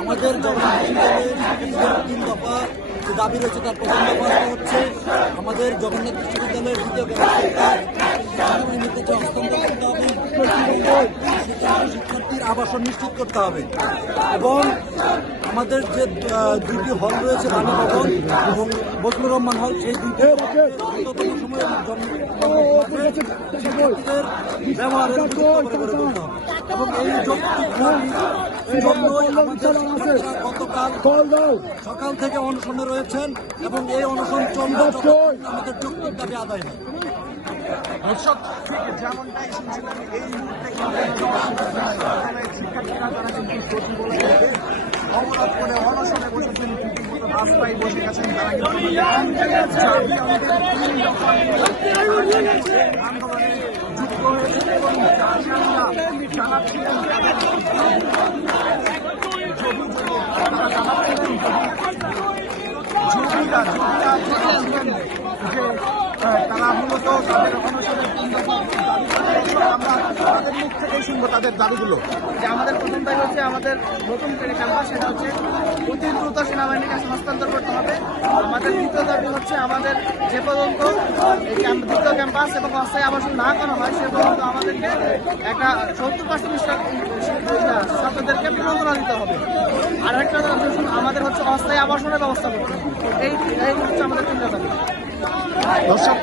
আমাদের তিন দফা যে দাবি রয়েছে তার প্রথম দফা হচ্ছে আমাদের জগন্নাথ বিশ্ববিদ্যালয়ের দ্বিতীয় ক্যাম্পাসে হস্তান্তর করতে হবে, শিক্ষার্থীর আবাসন নিশ্চিত করতে হবে এবং আমাদের যে দুটি হল রয়েছে রানী ভবন এবং বজলুর রহমান হল, সেই দুইটি ব্যবহারের এবং এই গতকাল সকাল থেকে অনশনে রয়েছেন এবং এই অনশন চলবে আমাদের যৌক্তিক দাবি আদায় হয়। দর্শক ঠিক যেমনটাই শুনছিলেন, এই মুহূর্তে শিক্ষার্থীরা তারা কিন্তু অবরোধ করে অনশনে বসেছেন, রীতিমতো রাস্তায় বসে গেছেন। তারা আন্দোলনে যুক্ত হয়েছেন এবং জানাচ্ছিলেন যে তারা মূলত তাদের অনশনের আমরা তাদের মুখ থেকেই শুনবো তাদের দাবিগুলো। যে আমাদের প্রথম দাবি হচ্ছে আমাদের নতুন ক্যাম্পাস, সেটা হচ্ছে অতি দ্রুত সেনাবাহিনীর কাছে হস্তান্তর করতে হবে। আমাদের দ্বিতীয় দাবি হচ্ছে আমাদের যে পর্যন্ত এই দ্বিতীয় ক্যাম্পাস এবং অস্থায়ী আবাসন না করা হয় সে পর্যন্ত আমাদেরকে একটা 70% ছাত্রদেরকে প্রণোদনা দিতে হবে। আর একটা আমাদের হচ্ছে অস্থায়ী আবাসনের ব্যবস্থা করতে হবে। এই হচ্ছে আমাদের তিনটা দাবি। দর্শক,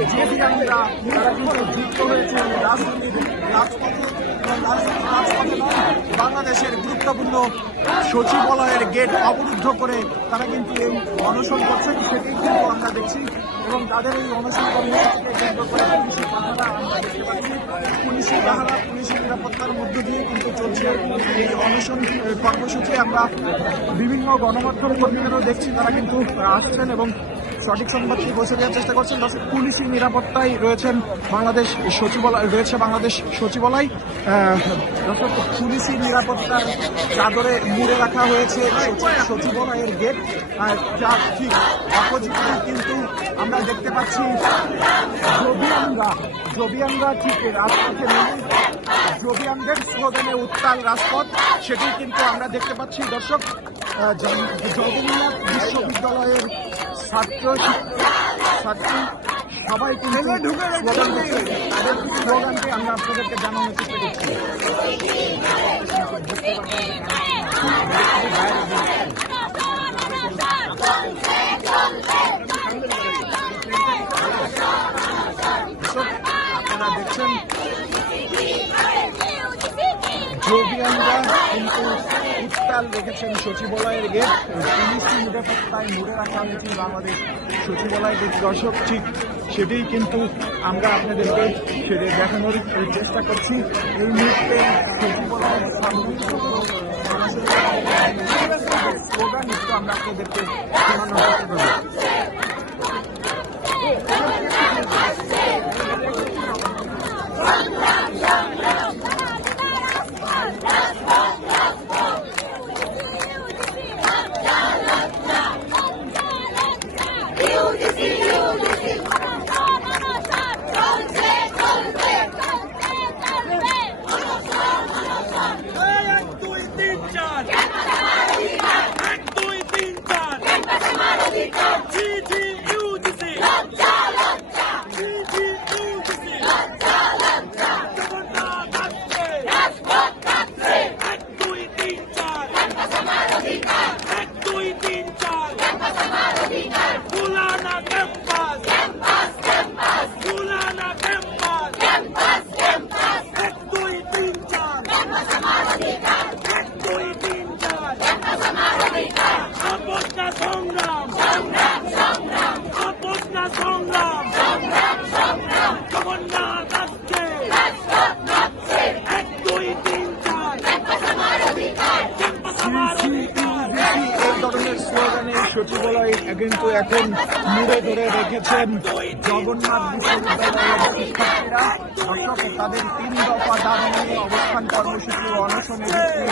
এই দাবি তারা কিন্তু যুক্ত হয়েছে রাজধানীর রাজপথে এবং রাজপথে বাংলাদেশের গুরুত্বপূর্ণ সচিবালয়ের গেট অবরুদ্ধ করে তারা কিন্তু এই অনশন করছেন, সেটি কিন্তু আমরা দেখছি। এবং তাদের এই অনশন কর্মসূচিকে কেন্দ্র করে পুলিশের পাহারা আমরা দেখতে পাচ্ছি। পুলিশের পাহারা, পুলিশের নিরাপত্তার মধ্য দিয়ে কিন্তু চলছে এই অনশন কর্মসূচি। আমরা বিভিন্ন গণমাধ্যম কর্মীদেরও দেখছি তারা কিন্তু আসছেন এবং সঠিক সংবাদটি বসে দেওয়ার চেষ্টা করছেন। দর্শক, পুলিশি নিরাপত্তায় রয়েছেন বাংলাদেশ সচিবালয়, বাংলাদেশ সচিবালয়। দর্শক, পুলিশি নিরাপত্তার চাদরে মুড়ে রাখা হয়েছে সচিবালয়ের গেট। যার ঠিক অপোজিটে কিন্তু আমরা দেখতে পাচ্ছি জবিয়ানরা ঠিক রাজপথে নেমে জবিয়ানদের স্লোগানে উত্তাল রাজপথ, সেটি কিন্তু আমরা দেখতে পাচ্ছি। দর্শক, জগন্নাথ বিশ্ববিদ্যালয়ের ছাত্রী সবাই কিন্তু স্লোগানকে আমরা আপনাদেরকে জানানোর চেষ্টা করছি। আপনারা দেখছেন জবিয়ানরা কিন্তু উত্তাল রেখেছেন সচিবালয়ের গেট। পুলিশি নিরাপত্তায় মুড়ে রাখা হয়েছে বাংলাদেশ সচিবালয় গেট। দর্শক, ঠিক সেটাই কিন্তু আমরা আপনাদেরকে সেটা দেখানোর চেষ্টা করছি। এই মুহূর্তে সচিবালয়ের স্লোগান একটু আমরা আপনাদেরকে শোনানোর চেষ্টা করব। এই ধরনের স্লোগানে সচিবালয় কিন্তু এখন মুড়ে ধরে রেখেছেন জগন্নাথ বিশ্ববিদ্যালয়ের শিক্ষার্থীরা। দর্শক, তাদের 3 দফা দাবি নিয়ে অবস্থান কর্মসূচি ও অনশনে বসেছে।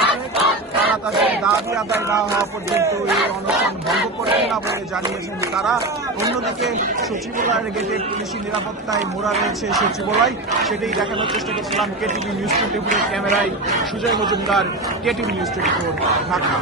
তারা তাদের দাবি আদায় না হওয়া পর্যন্ত এই অনশন ভঙ্গ করবে না বলে জানিয়েছেন তারা। অন্যদিকে সচিবালয়ের গেটে পুলিশি নিরাপত্তায় মোড়া রয়েছে সচিবালয়, সেটাই দেখানোর চেষ্টা করছিলাম কেটিভি নিউজ 24 ক্যামেরায়। Sujoy Majumdar, KTV news 24, Dhaka.